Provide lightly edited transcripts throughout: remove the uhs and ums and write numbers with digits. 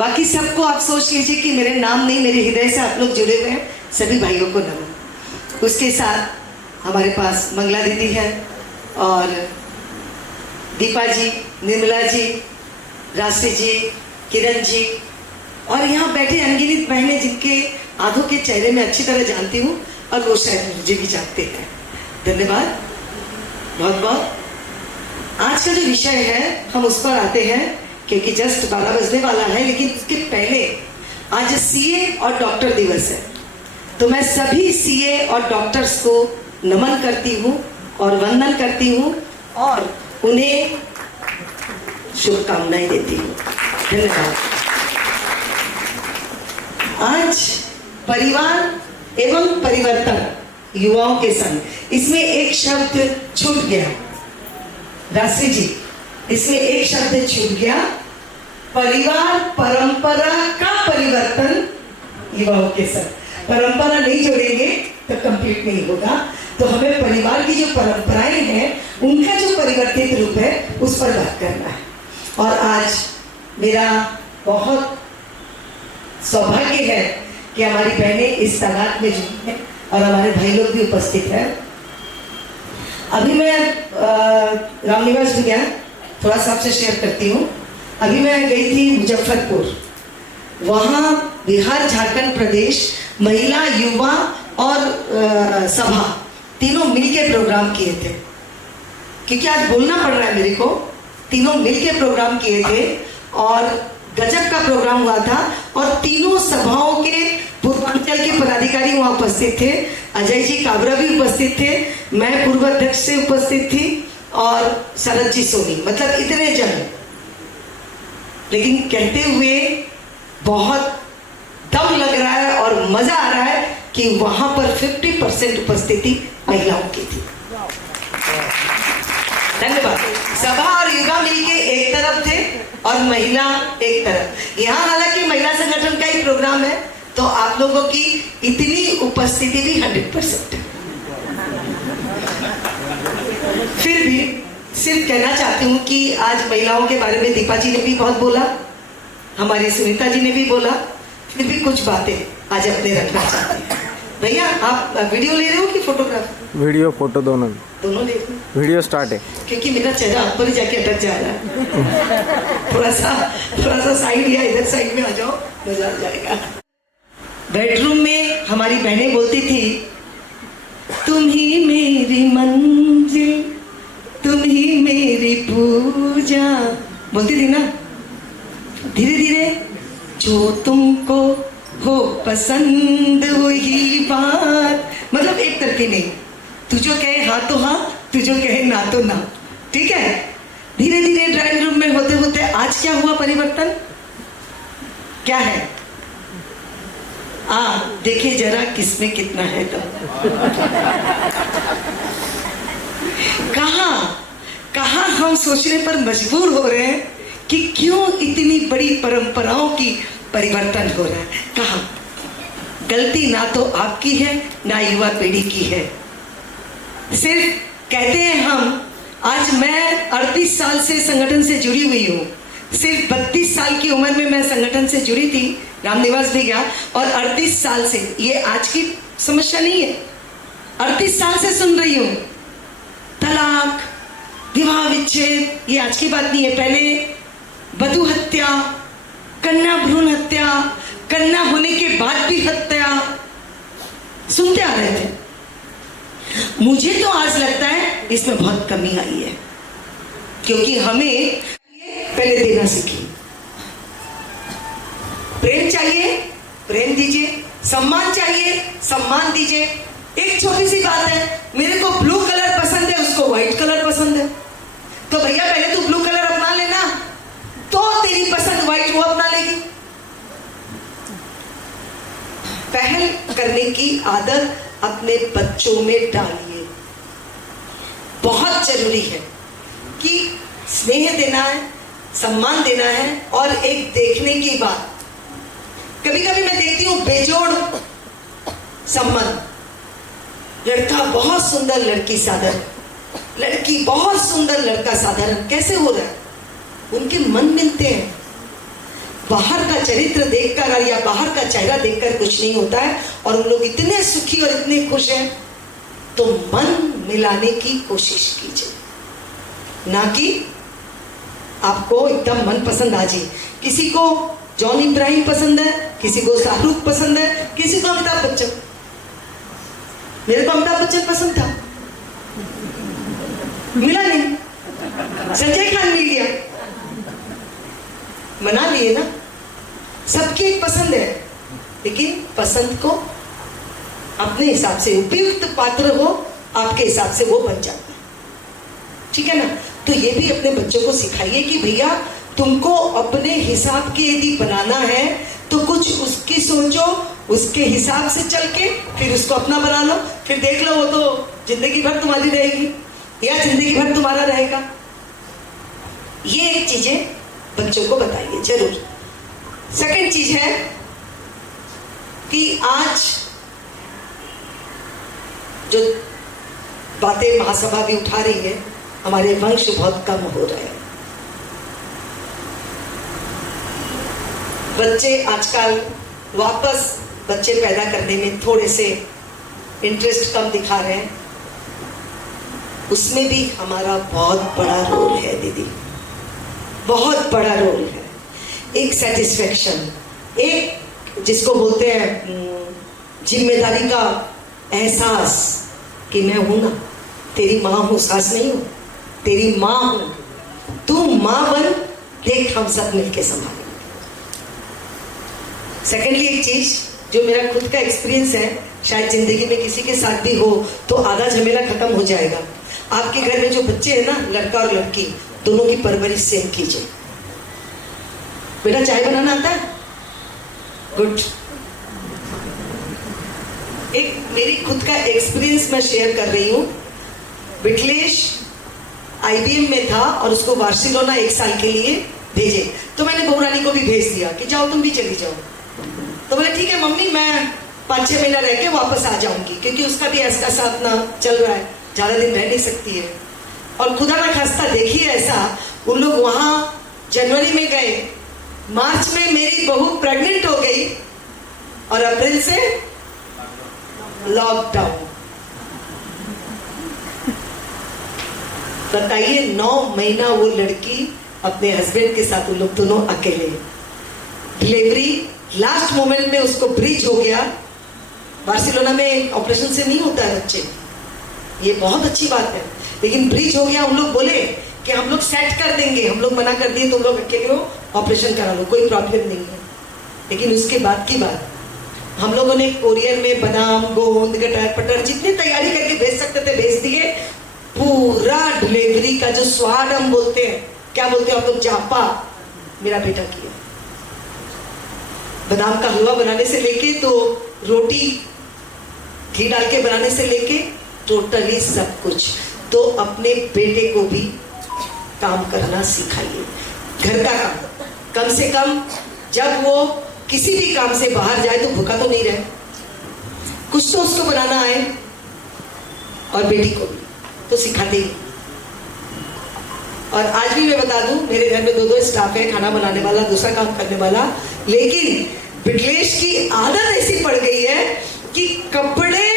बाकी सबको आप सोच लीजिए कि मेरे नाम नहीं, मेरे हृदय से आप लोग जुड़े हुए हैं। सभी भाइयों को नमन। उसके साथ हमारे पास मंगला दीदी है और दीपा जी, निर्मला जी, राशि जी, किरण जी और यहाँ बैठे अनगिनत बहनें जिनके आधों के चेहरे में अच्छी तरह जानती हूँ और वो शायद मुझे भी जानते हैं। धन्यवाद बहुत बहुत। आज का जो विषय है हम उस पर आते हैं क्योंकि जस्ट 12 बजने वाला है, लेकिन उसके पहले आज सीए और डॉक्टर दिवस है, तो मैं सभी सीए और डॉक्टर्स को नमन करती हूँ और वंदन करती हूँ और उन्हें शुभकामनाएं देती हूँ। धन्यवाद। आज परिवार एवं परिवर्तन युवाओं के संग, इसमें एक शब्द छूट गया राशि जी, इसमें एक शब्द छूट गया। परिवार परंपरा का परिवर्तन युवाओं के संग। परंपरा नहीं जोड़ेंगे तो कंप्लीट नहीं होगा, तो हमें परिवार की जो परंपराएं हैं उनका जो परिवर्तित रूप है उस पर बात करना है। और आज मेरा बहुत सौभाग्य है कि हमारी बहनें इस तादाद में जुड़ी हैं और हमारे भाई लोग भी उपस्थित हैं। अभी मैं रामनिवास भी गया, थोड़ा सा आपसे शेयर करती हूँ। अभी मैं गई थी मुजफ्फरपुर, वहाँ बिहार झारखंड प्रदेश महिला युवा और सभा तीनों मिलके प्रोग्राम किए थे, क्योंकि आज बोलना पड़ रहा है मेरे को। तीनों मिलके प्रोग्राम किए थे और गजब का प्रोग्राम हुआ था और तीनों सभाओं के पूर्वांचल के पदाधिकारी वहाँ उपस्थित थे। अजय जी काबरा भी उपस्थित थे, मैं पूर्व अध्यक्ष से उपस्थित थी और शरद जी सोनी, मतलब इतने जन। लेकिन कहते हुए बहुत दम लग रहा है और मजा आ रहा है कि वहां पर 50% उपस्थिति महिलाओं की थी। धन्यवाद। सभा और युवा मिलके एक तरफ थे और महिला एक तरफ। यहाँ हालांकि महिला संगठन का ही प्रोग्राम है, तो आप लोगों की इतनी उपस्थिति भी 100% है। फिर भी सिर्फ कहना चाहती हूँ कि आज महिलाओं के बारे में दीपा जी ने भी बहुत बोला, हमारी सुनीता जी ने भी बोला, फिर भी कुछ बातें आज अपने रखना चाहती हैं। भैया आप वीडियो ले रहे हो कि फोटोग्राफ? वीडियो फोटो दोनों ले रहे हो? वीडियो स्टार्ट है क्योंकि मेरा चेहरा ऊपर ही जाके अटक जा रहा है। थोड़ा सा साइड या इधर साइड में आ जाओ, मजा आ जाएगा। बेडरूम में हमारी बहनें बोलती थी, तुम ही मेरी मंजिल, तुम ही मेरी पूजा, बोलती थी ना। धीरे धीरे जो तुमको हो पसंद वही बात, मतलब एक तरफी नहीं, तू जो कहे हाँ तो हाँ, तू जो कहे ना तो ना, ठीक है। धीरे धीरे ड्राइंग रूम में होते होते आज क्या हुआ परिवर्तन? क्या है? देखे जरा किसमें कितना है। तो कहाँ हम सोचने पर मजबूर हो रहे हैं कि क्यों इतनी बड़ी परंपराओं की परिवर्तन हो रहा है। कहाँ? गलती ना तो आपकी है ना युवा पीढ़ी की है। सिर्फ कहते हैं हम, आज मैं 38 साल से संगठन से जुड़ी हुई हूँ। सिर्फ 32 साल की उम्र में मैं संगठन से जुड़ी थी, रामनिवास भी गया, और 38 साल से, ये आज की समस्या नहीं है, 38 साल से सुन रही हूँ तलाक, विवाह विच्छेद, ये आज की बात नहीं है। पहले वधू हत्या, कन्या भ्रूण हत्या, कन्या होने के बाद भी हत्या सुनते आ रहे थे। मुझे तो आज लगता है इसमें बहुत कमी आई है, क्योंकि हमें पहले देना सीखिए। प्रेम चाहिए, प्रेम दीजिए। सम्मान चाहिए, सम्मान दीजिए। एक छोटी सी बात है, मेरे को ब्लू कलर पसंद है, उसको व्हाइट कलर पसंद है, तो भैया पहले तू ब्लू कलर अपना लेना, तो तेरी पसंद व्हाइट वो अपना लेगी। पहल करने की आदत अपने बच्चों में डालिए। बहुत जरूरी है कि स्नेह देना है, सम्मान देना है, और एक देखने की बात। कभी कभी मैं देखती हूँ बेजोड़ संबंध, लड़का बहुत सुंदर, लड़की साधारण, लड़की बहुत सुंदर, लड़का साधारण। कैसे हो रहा है? उनके मन मिलते हैं। बाहर का चरित्र देखकर या बाहर का चेहरा देखकर कुछ नहीं होता है, और उन लोग इतने सुखी और इतने खुश हैं, तो मन मिलाने की कोशिश कीजिए, ना कि आपको एकदम मन पसंद आ जाए। किसी को जॉन इब्राहिम पसंद है, किसी को शाहरुख पसंद है, किसी को अमिताभ बच्चन। मेरे को अमिताभ बच्चन पसंद था, मिला नहीं, संजय खान मिल गया, मना लिए ना। सबकी एक पसंद है, लेकिन पसंद को अपने हिसाब से, उपयुक्त पात्र हो आपके हिसाब से वो बन जाता है, ठीक है ना। तो ये भी अपने बच्चों को सिखाइए कि भैया तुमको अपने हिसाब के यदि बनाना है तो कुछ उसकी सोचो, उसके हिसाब से चल के फिर उसको अपना बना लो, फिर देख लो वो तो जिंदगी भर तुम्हारी रहेगी या जिंदगी भर तुम्हारा रहेगा। ये एक चीजें बच्चों को बताइए जरूर। सेकंड चीज है कि आज जो बातें महासभा भी उठा रही है, हमारे वंश बहुत कम हो रहे हैं। बच्चे आजकल वापस बच्चे पैदा करने में थोड़े से इंटरेस्ट कम दिखा रहे हैं, उसमें भी हमारा बहुत बड़ा रोल है दीदी, बहुत बड़ा रोल है। एक सेटिस्फेक्शन, एक जिसको बोलते हैं जिम्मेदारी का एहसास कि मैं हूं ना, तेरी माँ हूं, सास नहीं हूं, तेरी माँ हूं, तू माँ बन, देख हम सब मिलके संभालेंगे। सेकेंडली एक चीज जो मेरा खुद का एक्सपीरियंस है, शायद जिंदगी में किसी के साथ भी हो तो आधा झमेला खत्म हो जाएगा। आपके घर में जो बच्चे हैं ना, लड़का और लड़की, दोनों की परवरिश सेम कीजिए। बेटा चाय बनाना आता है? गुड। एक मेरी खुद का एक्सपीरियंस मैं शेयर कर रही हूँ। बिटलेश IBM में था और उसको बार्सिलोना 1 साल के लिए भेजे, तो मैंने बहू रानी को भी भेज दिया कि जाओ तुम भी चली जाओ। तो बोले ठीक है मम्मी, मैं 5-6 महीना रह के वापस आ जाऊंगी, क्योंकि उसका भी ऐसा अपना चल रहा है, ज्यादा दिन रह नहीं सकती है। और खुदा ना खास्ता देखिए ऐसा, उन लोग वहां जनवरी में गए, मार्च में मेरी बहू प्रेग्नेंट हो गई और अप्रैल से लॉकडाउन। बताइए 9 महीना वो लड़की अपने हस्बैंड के साथ, उन लोग दोनों अकेले। डिलीवरी लास्ट मोमेंट में उसको ब्रीच हो गया। बार्सिलोना में ऑपरेशन से नहीं होता है बच्चे, ये बहुत अच्छी बात है, लेकिन ब्रीच हो गया। हम लोग बोले कि हम लोग सेट कर देंगे, हम लोग मना कर दिए, तुम लोग अकेले हो, ऑपरेशन करा लो, कोई प्रॉब्लम नहीं है। लेकिन उसके बाद की बात, हम लोगों ने कोरियर में बादाम, गोंद, गटर पटर जितनी तैयारी करके भेज सकते थे भेज दिए। पूरा डिलीवरी का जो स्वाद हम बोलते हैं, क्या बोलते हो आप लोग, जापा, मेरा बेटा किया। बादाम का हलवा बनाने से लेके तो रोटी घी डाल के बनाने से लेके टोटली सब कुछ। तो अपने बेटे को भी काम करना सिखाइए, घर का काम। कम से कम जब वो किसी भी काम से बाहर जाए तो भूखा तो नहीं रहे, कुछ तो उसको बनाना आए। और बेटी को भी तो सिखाते ही। और आज भी मैं बता दूं, मेरे घर में 2 स्टाफ है, खाना बनाने वाला, दूसरा काम करने वाला। लेकिन बिटलेश की आदत ऐसी पड़ गई है कि कपड़े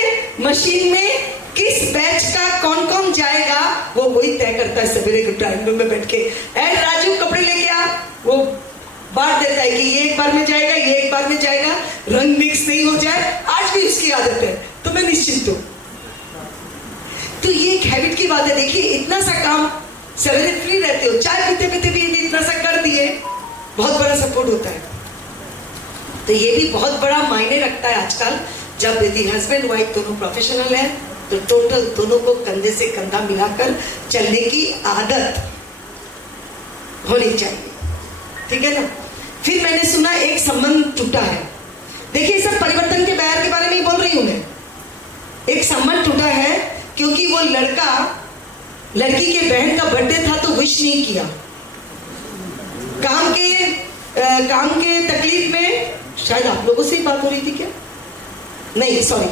मशीन में किस बैच का कौन कौन जाएगा वो वही तय करता है। सवेरे ड्राइंग रूम में बैठ के, ऐ राजू कपड़े लेके आ, वो बांट देता है कि ये एक बार में जाएगा, ये एक बार में जाएगा, रंग मिक्स नहीं हो जाए। आज भी उसकी आदत है, तो मैं निश्चिंत हूं। तो ये एक हैबिट की बात है। देखिए इतना सा काम, सवेरे फ्री रहते हो, चाय पीते पीते भी यदि इतना सा कर दिए, बहुत बड़ा सपोर्ट होता है। तो ये भी बहुत बड़ा मायने रखता है आजकल। जब यदि हस्बैंड वाइफ दोनों प्रोफेशनल है तो टोटल दोनों को कंधे से कंधा मिलाकर चलने की आदत होनी चाहिए, ठीक है ना। फिर मैंने सुना एक संबंध टूटा है। देखिए सब परिवर्तन के बारे में ही बोल रही हूं मैं। एक संबंध टूटा है क्योंकि वो लड़का लड़की के बहन का बर्थडे था तो विश नहीं किया। काम के तकलीफ में, शायद आप लोगों से ही बात हो रही थी क्या, नहीं सॉरी,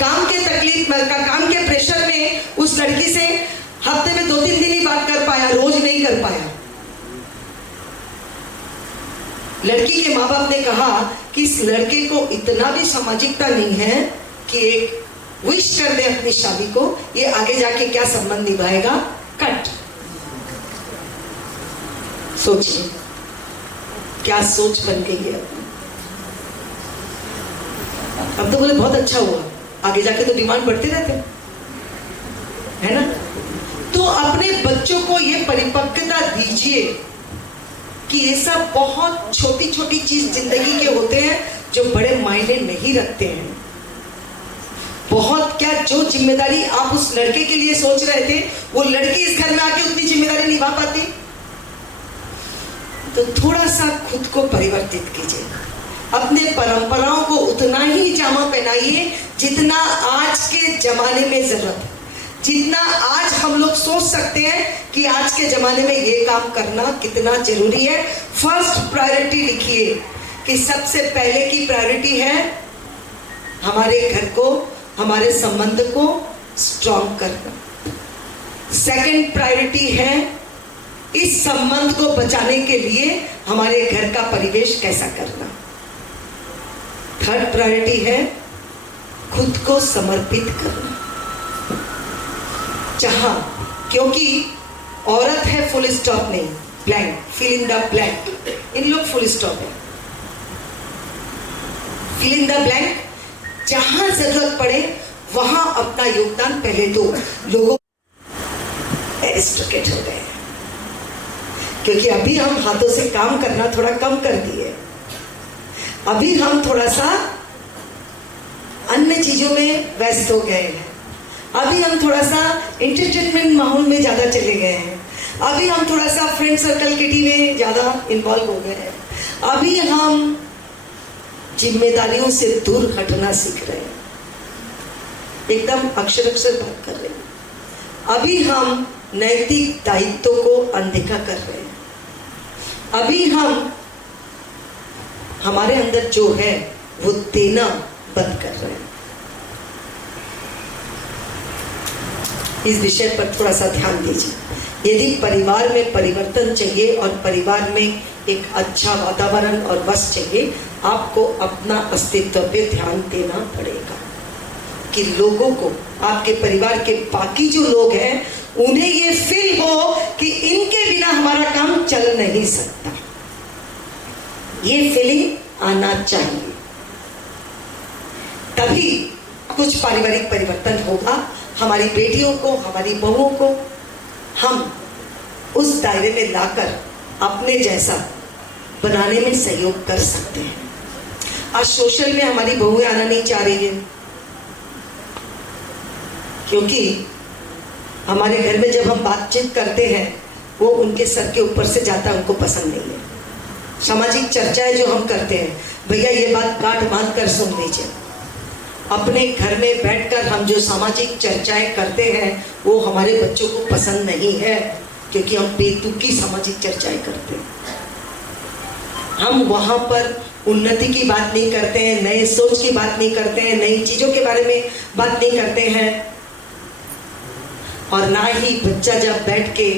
काम के तकलीफ में, काम के प्रेशर में उस लड़की से हफ्ते में 2-3 दिन ही बात कर पाया, रोज नहीं कर पाया। लड़की के माँ बाप ने कहा कि इस लड़के को इतना भी सामाजिकता नहीं है कि एक विश कर दे अपनी शादी को, ये आगे जाके क्या संबंध निभाएगा, कट। सोचिए क्या सोच बन गई है। अब तो बोले बहुत अच्छा हुआ, आगे जाके तो डिमांड बढ़ते रहते है ना। तो अपने बच्चों को ये परिपक्वता दीजिए कि ये सब बहुत छोटी छोटी चीज जिंदगी के होते हैं जो बड़े मायने नहीं रखते हैं। बहुत क्या जो जिम्मेदारी आप उस लड़के के लिए सोच रहे थे, वो लड़की इस घर में आके उतनी जिम्मेदारी निभा पाती। तो थोड़ा सा खुद को परिवर्तित कीजिए, अपने परंपराओं को उतना ही जामा पहनाइए जितना आज के जमाने में जरूरत है, जितना आज हम लोग सोच सकते हैं कि आज के जमाने में ये काम करना कितना जरूरी है। फर्स्ट प्रायोरिटी लिखिए कि सबसे पहले की प्रायोरिटी है हमारे घर को, हमारे संबंध को स्ट्रॉन्ग करना। सेकंड प्रायोरिटी है इस संबंध को बचाने के लिए हमारे घर का परिवेश कैसा करना। थर्ड प्रायोरिटी है खुद को समर्पित करना। जहां, क्योंकि औरत है फुल स्टॉप नहीं, blank, fill in the blank, इन लोग फुल स्टॉप है, फिल इन द ब्लैंक। जहां जरूरत पड़े वहां अपना योगदान पहले दो। लोगों एरिस्टोक्रेट हो गए क्योंकि अभी हम हाथों से काम करना थोड़ा कम कर दिए, अभी हम थोड़ा सा अन्य चीजों में व्यस्त हो गए हैं, अभी हम थोड़ा सा एंटरटेनमेंट माहौल में ज्यादा चले गए हैं, अभी हम थोड़ा सा फ्रेंड सर्कल किटी में ज्यादा इन्वॉल्व हो गए हैं, अभी हम जिम्मेदारियों से दूर हटना सीख रहे हैं, एकदम अक्षर अक्षर बात कर रहे हैं। अभी हम नैतिक दायित्व को अनदेखा कर रहे हैं, अभी हम हमारे अंदर जो है वो देना बंद कर रहे हैं। इस विषय पर थोड़ा सा ध्यान दीजिए। यदि परिवार में परिवर्तन चाहिए और परिवार में एक अच्छा वातावरण और बस चाहिए, आपको अपना अस्तित्व पे ध्यान देना पड़ेगा कि लोगों को, आपके परिवार के बाकी जो लोग हैं, उन्हें ये फील हो कि इनके बिना हमारा काम चल नहीं सकता। ये फीलिंग आना चाहिए, तभी कुछ पारिवारिक परिवर्तन होगा। हमारी बेटियों को, हमारी बहुओं को हम उस दायरे में लाकर अपने जैसा बनाने में सहयोग कर सकते हैं। आज सोशल में हमारी बहुएं आना नहीं चाह रही है क्योंकि हमारे घर में जब हम बातचीत करते हैं वो उनके सर के ऊपर से जाता है, उनको पसंद नहीं है। सामाजिक चर्चाएं जो हम करते हैं, भैया ये बात काट बांध कर सुन लीजिए। अपने घर में बैठकर हम जो सामाजिक चर्चाएं करते हैं वो हमारे बच्चों को पसंद नहीं है क्योंकि हम बेतुकी सामाजिक चर्चाएं करते हैं। हम वहां पर उन्नति की बात नहीं करते हैं, नए सोच की बात नहीं करते हैं, नई चीजों के बारे में बात नहीं करते हैं। और ना ही बच्चा जब बैठ के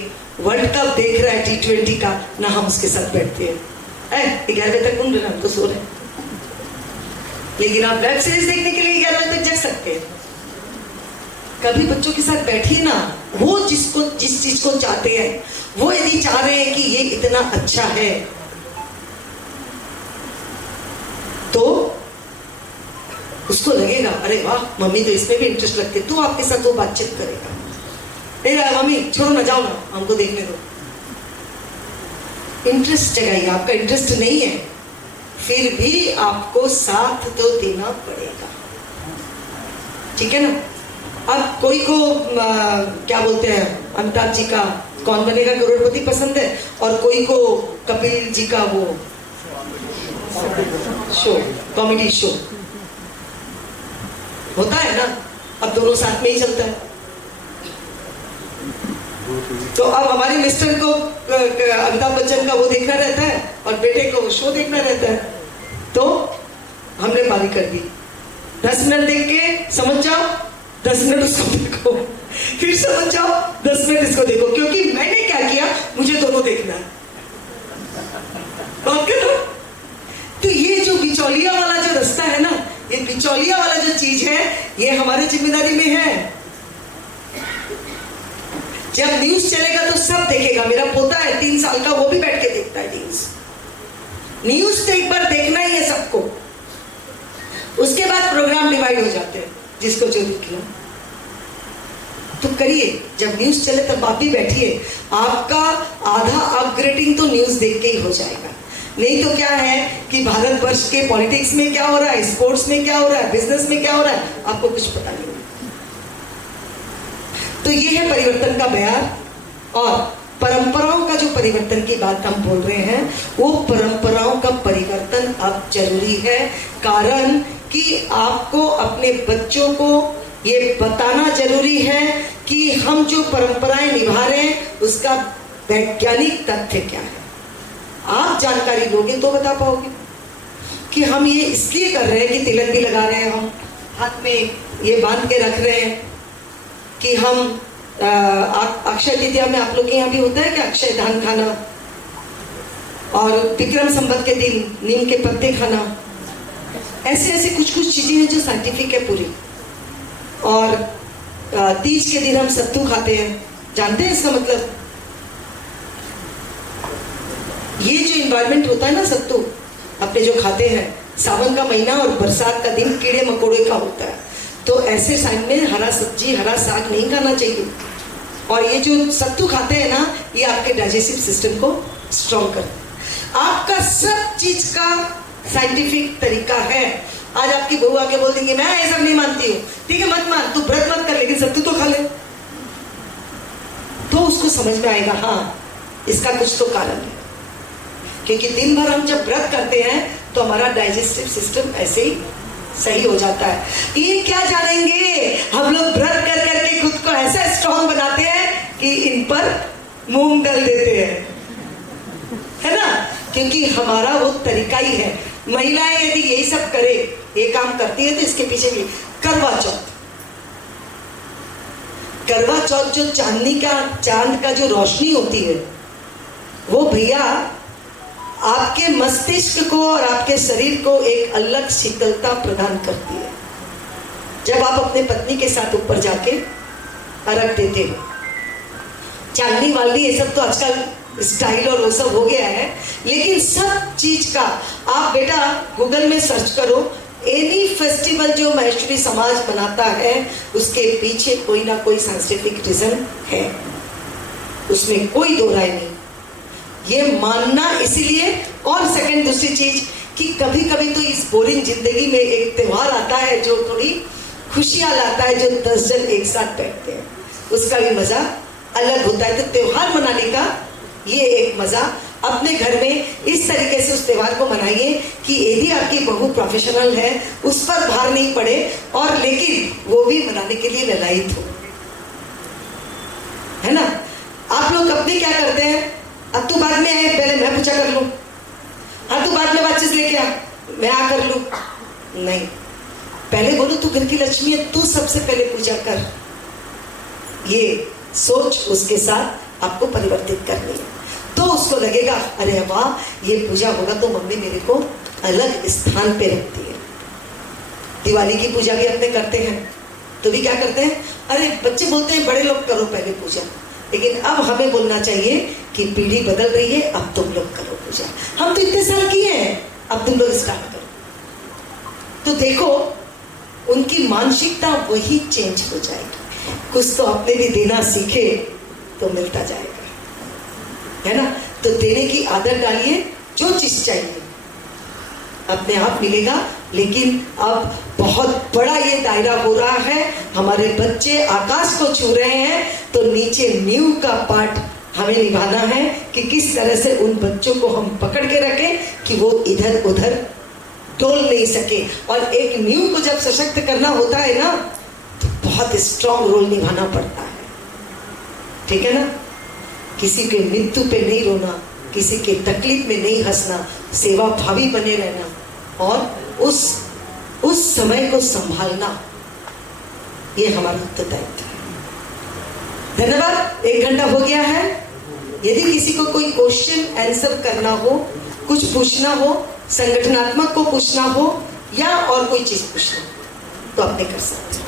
वर्ल्ड कप देख रहा है T20 का, ना हम उसके साथ बैठते हैं। 11 बजे तक उन हम तो सो रहे, लेकिन आप वेब सीरीज देखने के लिए 11 बजे तक जग सकते हैं। कभी बच्चों के साथ बैठिए ना, वो जिस चीज को चाहते हैं, वो यदि चाह रहे हैं कि ये इतना अच्छा है तो उसको लगेगा अरे वाह मम्मी तो इसमें भी इंटरेस्ट लगती है, तो आपके साथ वो बातचीत करेगा। नहीं मम्मी छोड़ो ना, जाओ ना, हमको देखने दो। इंटरेस्ट जगाइए। आपका इंटरेस्ट नहीं है फिर भी आपको साथ तो देना पड़ेगा, ठीक है ना। अब कोई को क्या बोलते हैं, अमिताभ जी का कौन बनेगा करोड़पति पसंद है और कोई को कपिल जी का वो शो, कॉमेडी शो होता है ना, अब दोनों साथ में ही चलता है। तो अब हमारे मिस्टर को अमिताभ बच्चन का वो देखना रहता है और बेटे को वो शो देखना रहता है, तो हमने पारी कर दी। 10 मिनट देख के समझ जाओ, 10 मिनट उसको देखो, फिर समझ जाओ, 10 मिनट इसको देखो, क्योंकि मैंने क्या किया, मुझे दोनों देखना है। बात करो, तौलिया वाला जो चीज है ये हमारी जिम्मेदारी में है। जब न्यूज चलेगा तो सब देखेगा। मेरा पोता है 3 साल का, वो भी बैठ के देखता है न्यूज तो एक बार देखना ही है सबको। उसके बाद प्रोग्राम डिवाइड हो जाते हैं, जिसको जो दिखना तो करिए। जब न्यूज चले तब आप भी बैठिए। आपका आधा अपग्रेडिंग तो न्यूज देख के ही हो जाएगा। नहीं तो क्या है कि भारतवर्ष के पॉलिटिक्स में क्या हो रहा है, स्पोर्ट्स में क्या हो रहा है, बिजनेस में क्या हो रहा है, आपको कुछ पता नहीं। तो ये है परिवर्तन का बयान। और परंपराओं का जो परिवर्तन की बात हम बोल रहे हैं, वो परंपराओं का परिवर्तन अब जरूरी है। कारण कि आपको अपने बच्चों को ये बताना जरूरी है कि हम जो परंपराएं निभा रहे हैं उसका वैज्ञानिक तथ्य क्या है। आप जानकारी दोगे तो बता पाओगे कि हम ये इसलिए कर रहे हैं कि तिलक भी लगा रहे हैं, हम हाथ में ये बांध के रख रहे हैं कि हम अक्षय तृतीया में आप लोग के यहाँ भी होता है कि अक्षय धान खाना, और विक्रम संवत के दिन नीम के पत्ते खाना। ऐसे ऐसे कुछ कुछ चीजें हैं जो साइंटिफिक है पूरी। और तीज के दिन हम सत्तू खाते हैं, जानते हैं इसका मतलब? ये जो इन्वायरमेंट होता है ना सत्तू अपने जो खाते हैं, सावन का महीना और बरसात का दिन कीड़े मकोड़े का होता है। तो ऐसे टाइम में हरा सब्जी हरा साग नहीं खाना चाहिए। और ये जो सत्तू खाते हैं ना, ये आपके डाइजेस्टिव सिस्टम को स्ट्रॉन्ग करता है। आपका सब चीज का साइंटिफिक तरीका है। आज आपकी बहू आके बोल देंगे मैं ये सब नहीं मानती हूँ, ठीक है मत मान, तू व्रत मत कर, लेकिन सत्तू तो खा ले। तो उसको समझ में आएगा हाँ इसका कुछ तो कारण है। क्योंकि दिन भर हम जब व्रत करते हैं तो हमारा डाइजेस्टिव सिस्टम ऐसे ही सही हो जाता है। ये क्या जानेंगे, हम लोग व्रत कर करके खुद को ऐसा स्ट्रॉन्ग बनाते हैं कि इन पर मूंग डाल देते हैं, है ना? क्योंकि हमारा वो तरीका ही है। महिलाएं यदि यही सब करे, ये काम करती है, तो इसके पीछे भी करवा चौथ। करवा चौथ जो चांद का जो रोशनी होती है, वो भैया आपके मस्तिष्क को और आपके शरीर को एक अलग शीतलता प्रदान करती है। जब आप अपने पत्नी के साथ ऊपर जाके अर्घ देते हो, चांदनी वाली ये सब तो आजकल स्टाइल और वो सब हो गया है, लेकिन सब चीज का आप बेटा गूगल में सर्च करो। एनी फेस्टिवल जो महेश्वरी समाज बनाता है उसके पीछे कोई ना कोई साइंटिफिक रीजन है, उसमें कोई दो राय नहीं। ये मानना इसीलिए। और सेकंड दूसरी चीज कि कभी कभी तो इस बोरिंग जिंदगी में एक त्योहार आता है जो थोड़ी खुशियां लाता है, जो 10 जन एक साथ बैठते हैं, उसका भी मजा अलग होता है। तो त्योहार मनाने का ये एक मजा, अपने घर में इस तरीके से उस त्योहार को मनाइए कि यदि आपकी बहू प्रोफेशनल है उस पर भार नहीं पड़े, और लेकिन वो भी मनाने के लिए ललायित हो, है ना? आप लोग अपने क्या करते हैं, अब तू बाद में आए, पहले मैं पूजा कर लूं, हाँ तू बाद में बातचीत लेके आ, मैं आ कर लूं। नहीं, पहले बोलो तू घर की लक्ष्मी है, तू सबसे पहले पूजा कर। ये सोच उसके साथ आपको परिवर्तित करनी है। तो उसको लगेगा अरे वाह ये पूजा होगा तो मम्मी मेरे को अलग स्थान पे रखती है। दिवाली की पूजा भी अपने करते हैं, तो भी क्या करते हैं, अरे बच्चे बोलते हैं बड़े लोग करो पहले पूजा, लेकिन अब हमें बोलना चाहिए कि पीढ़ी बदल रही है, अब तुम लोग करो पूजा। हम तो इतने साल किए हैं, अब तुम लोग स्टार्ट करो। तो देखो उनकी मानसिकता वही चेंज हो जाएगी। कुछ तो अपने भी देना सीखे तो मिलता जाएगा, है ना? तो देने की आदत डालिए, जो चीज चाहिए अपने आप मिलेगा। लेकिन अब बहुत बड़ा ये दायरा हो रहा है, हमारे बच्चे आकाश को छू रहे हैं, तो नीचे नींव का पार्ट हमें निभाना है कि किस तरह से उन बच्चों को हम पकड़ के रखें कि वो इधर उधर डोल नहीं सके। और एक नींव को जब सशक्त करना होता है ना, तो बहुत स्ट्रॉन्ग रोल निभाना पड़ता है, ठीक है ना? किसी के मृत्यु पे नहीं रोना, किसी के तकलीफ में नहीं हंसना, सेवा भावी बने रहना, और उस समय को संभालना, ये हमारा उत्तरदायित्व है। धन्यवाद। 1 घंटा हो गया है। यदि किसी को कोई क्वेश्चन आंसर करना हो, कुछ पूछना हो, संगठनात्मक को पूछना हो, या और कोई चीज पूछना हो, तो आप नहीं कर सकते।